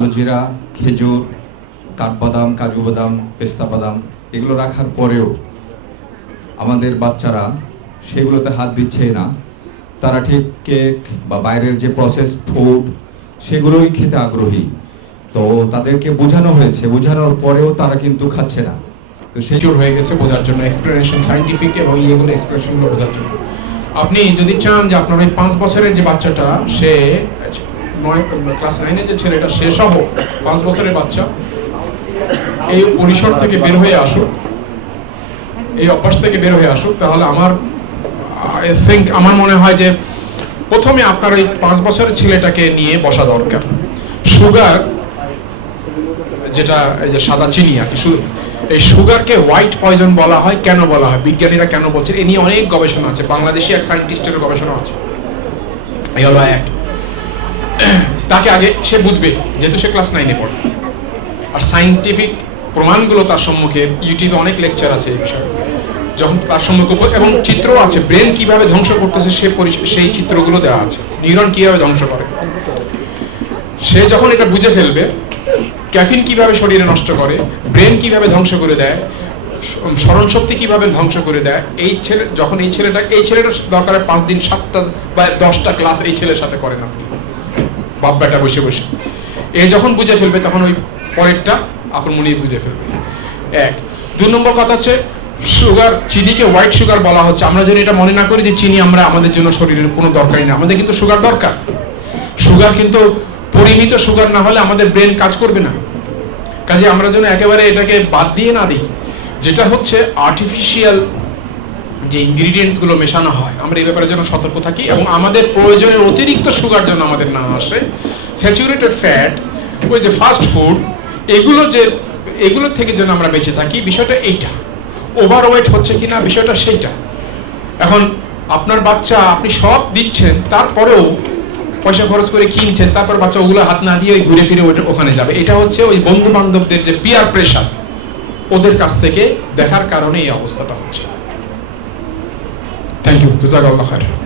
জিরা খেজুর, কাঠবাদাম, কাজু বাদাম, পেস্তা বাদাম এগুলো রাখার পরেও আমাদের বাচ্চারা সেগুলোতে হাত দিচ্ছে না। তারা ঠিক কেক বা বাইরের যে প্রসেস ফুড সেগুলোই খেতে আগ্রহী। তো তাদেরকে বোঝানো হয়েছে, বোঝানোর পরেও তারা কিন্তু খাচ্ছে না। তো সেই হয়ে গেছে বোঝার জন্য এক্সপ্লেনেশন সাইন্টিফিক এবং ইয়েগুলো এক্সপ্রেশনগুলো বোঝার জন্য। আপনি যদি চান যে আপনার ওই পাঁচ বছরের যে বাচ্চাটা, সে নয় ক্লাস নাইনের যে ছেলেটা সে সহ পাঁচ বছরের বাচ্চা, এই পরিসর থেকে বের হয়ে আসুক, এই অভ্যাস থেকে বের হয়ে আসুক, তাহলে আমার আই থিঙ্ক আমার মনে হয় যে প্রথমে আপনার ওই পাঁচ বছরের ছেলেটাকে নিয়ে বসা দরকার। সুগার যেটা এই যে সাদা চিনি আর কি এই সুগারকে হোয়াইট পয়জন বলা হয়, কেন বলা হয়, বিজ্ঞানীরা কেন বলছেন, এ নিয়ে অনেক গবেষণা আছে, বাংলাদেশি এক সায়েন্টিস্টের গবেষণা আছে। এই হলো এক। তাকে আগে সে বুঝবে, যেহেতু সে ক্লাস নাইনে পড়ে। আর সায়েন্টিফিক প্রমাণগুলো তার সম্মুখে ইউটিউবে অনেক লেকচার আছে এই বিষয়ে। যখন তার সম্মুখে এবং চিত্র আছে ব্রেন কীভাবে ধ্বংস করতেছে সে সেই চিত্রগুলো দেওয়া আছে। নিউরন কীভাবে ধ্বংস করে? সে যখন এটা বুঝে ফেলবে ক্যাফিন কীভাবে শরীরে নষ্ট করে ব্রেন কীভাবে ধ্বংস করে দেয়, স্মরণ শক্তি কীভাবে ধ্বংস করে দেয়, এই ছেলে যখন এই ছেলেটা এই ছেলেটা দরকার পাঁচ দিন সাতটা বা দশটা ক্লাস এই ছেলের সাথে করেন আপনি। বাপ বেটা বসে বসে। এ যখন বুঝে ফেলবে, তখন ওই পরেরটা আপন মনেই বুঝে ফেলবে। এক। দুই নম্বর কথা হচ্ছে, সুগার, চিনিকে হোয়াইট সুগার বলা হচ্ছে। আমরা যদি এটা মনে না করি যে চিনি আমরা আমাদের জন্য শরীরের কোনো দরকারই না। আমাদের কিন্তু সুগার দরকার। সুগার কিন্তু পরিমিত সুগার না হলে আমাদের ব্রেন কাজ করবে না। কাজে আমরা যেন একেবারে এটাকে বাদ দিয়ে না দিই। যেটা হচ্ছে আর্টিফিশিয়াল যে ইনগ্রিডিয়েন্টসগুলো মেশানো হয়, আমরা এই ব্যাপারে যেন সতর্ক থাকি এবং আমাদের প্রয়োজনের অতিরিক্ত সুগার যেন আমাদের না আসে। স্যাচুরেটেড ফ্যাট ওই যে ফাস্ট ফুড এগুলো যে এগুলোর থেকে যেন আমরা বেঁচে থাকি, বিষয়টা এইটা। ওভারওয়েট হচ্ছে কিনা, বিষয়টা সেইটা। এখন আপনার বাচ্চা আপনি সব দিচ্ছেন, তারপরেও পয়সা খরচ করে কিনছেন, তারপর বাচ্চা ওগুলো হাত না দিয়ে ওই ঘুরে ফিরে ওখানে যাবে। এটা হচ্ছে ওই বন্ধু বান্ধবদের যে পিয়ার প্রেশার ওদের কাছ থেকে দেখার কারণে এই অবস্থাটা হচ্ছে। Thank you. Jazakallah khair.